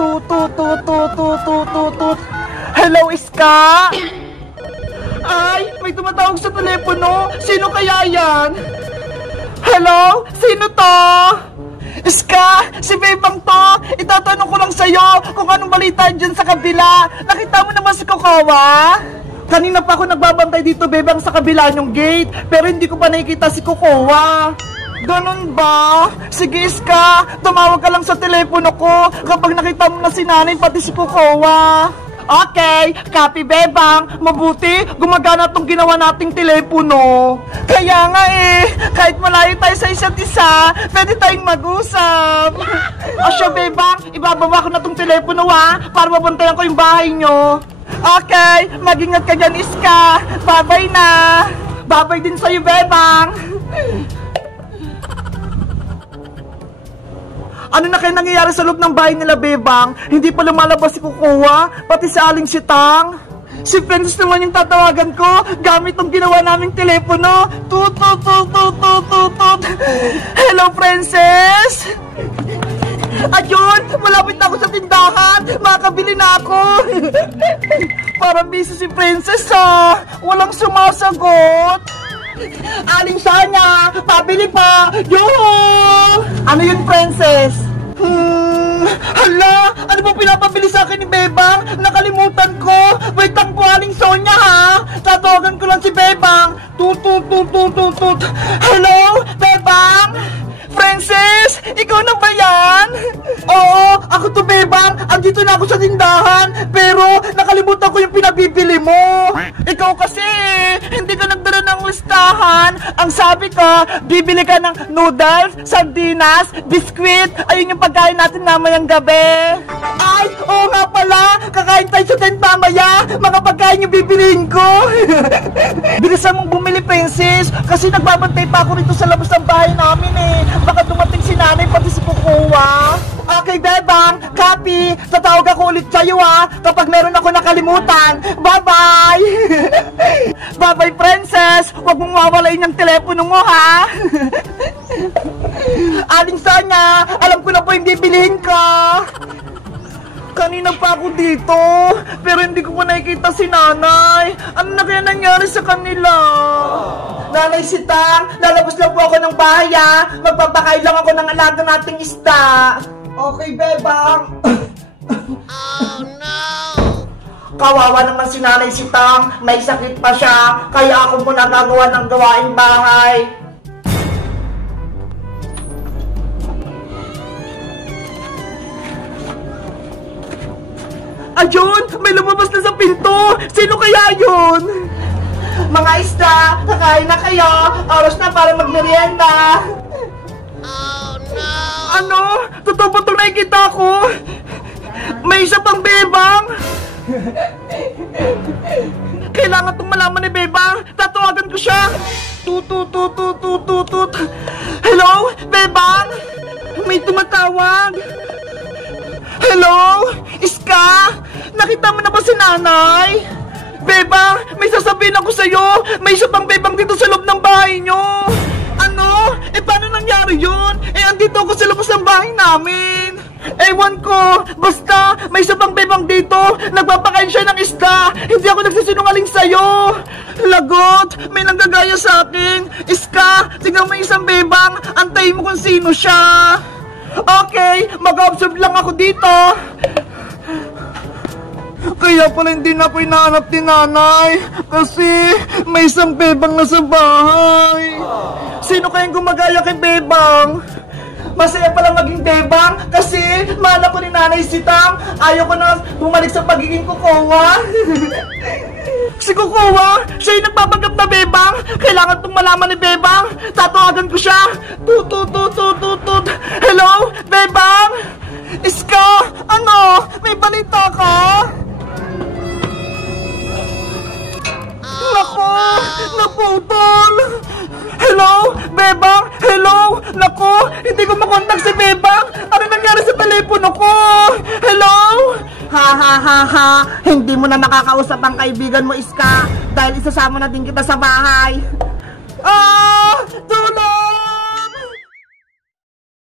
Tut. Hello, Iska? Ay, may tumatawag sa telepono. Sino kaya yan? Hello? Sino to? Iska, si Bebang to. Itatanong ko lang sa'yo kung anong balita dyan sa kabila. Nakita mo naman si Kokowa? Kanina pa ako nagbabantay dito, Bebang, sa kabila yung gate. Pero hindi ko pa nakikita si Kokowa. Ganun ba? Sige, Iska, tumawag ka lang sa telepono ko kapag nakita mo na si nanay pati si Kokowa. Okay, copy, Bebang. Mabuti, gumagana tong ginawa nating telepono. Kaya nga kahit malayo tayo sa isa't isa, pwede tayong mag-usap. Asya, Bebang, ibababa ko na tong telepono para mabantayan ko yung bahay nyo. Okay, mag-ingat ka dyan, Iska. Bye-bye na. Bye-bye din sa'yo, Bebang. Ano na kaya nangyayari sa loob ng bahay nila, Bebang? Hindi pa lumalabas si Kokowa, pati si Aling Sitang. Si Princess naman yung tatawagan ko gamit ng ginawa naming telepono. Tut. Hello, Princess! Ayun, malapit na ako sa tindahan. Makakabili na ako. Parang busy si Princess, walang sumasagot. Aling Sonia, pabili pa! Yoo! Ano yun, Princess? Hala! Ano ba pinapabili sa akin ni Bebang? Nakalimutan ko! Wait lang po, Aling Sonia, ha? Tatawagan ko lang si Bebang. Tut. Hello, Bebang? Princess, ikaw na ba yan? Oo, ako to, Bebang. Andito na ako sa tindahan. Pero nakalimutan ko yung pinabibili mo. Ikaw kasi, hindi ka nagdala ng listahan. Ang sabi ko, bibili ka ng noodles, sardinas, biskwit. Ayun yung pagkain natin mamayang gabi. Ay, oo nga pala. Kakain tayo sa tent mamaya. Mga pagkain yung bibiliin ko. Bilisan mong bumili, Princess. Kasi nagbabantay pa ako rito sa labas ng bahay namin Baka dumating si nanay pati si Kokowa. Okay, Bebang, copy. Tatawag ako ulit sa'yo kapag meron ako nakalimutan. Bye-bye. Bye-bye, Princess. Huwag mong mawalain yung telepono mo, ha? Aling Sonia, alam ko na po yung bibilihin ko. Kanina pa ako dito, pero hindi ko pa nakikita si nanay. Ano na kaya nangyari sa kanila? Nanay Sitang, lalabas lang po ako ng bahay Magpapakain lang ako ng alaga nating isda. Okay, Bebang. Oh no! Kawawa naman si Nanay Sitang, may sakit pa siya, kaya ako muna gagawa ng gawaing bahay. Ayun! May lumabas na sa pinto! Sino kaya yun? Mga isda, kakain na kayo! Oras na para magmerienda! Oh no! Ano? Totoo ba itong nakikita ko? May isa pang Bebang! Kailangan itong malaman ni Bebang! Tatawagan ko siya! Tut. Hello? Bebang? May tumatawag! Hello? Iska? Nakita mo na ba si nanay? Bebang, may sasabihin ako sa'yo. May isa pang Bebang dito sa loob ng bahay nyo. Ano? Paano nangyari yun? Andito ako sa labas ng bahay namin. Ewan ko. Basta, may isa pang Bebang dito. Nagpapakain siya ng isda. Hindi ako nagsisinungaling sa'yo. Lagot, may nanggagaya sa akin. Iska, tignan mo yung isang Bebang. Antayin mo kung sino siya. Okay, mag-observe lang ako dito. Kaya pala hindi na ako hinahanap ni nanay. Kasi may isang Bebang na sa bahay. Sino kayang gumagaya kay Bebang? Masaya pala maging Bebang kasi mahal ako ni Nanay Sitang. Ayaw ko na bumalik sa pagiging Kokowa. Si Kokowa, siya yung nagpapanggap na Bebang. Kailangan itong malaman ni Bebang. Tatawagan ko siya. Tut. Hello, Bebang? Iska, ano? May balita ka? Nako, naputol. Hello, Bebang? Hello? Nako, hindi ko makontak si Bebang. Ano nangyari sa telepono ko? Hello? Ha. Hindi mo na makakausap ang kaibigan mo, Iska. Dahil isasama na din kita sa bahay. Tulong!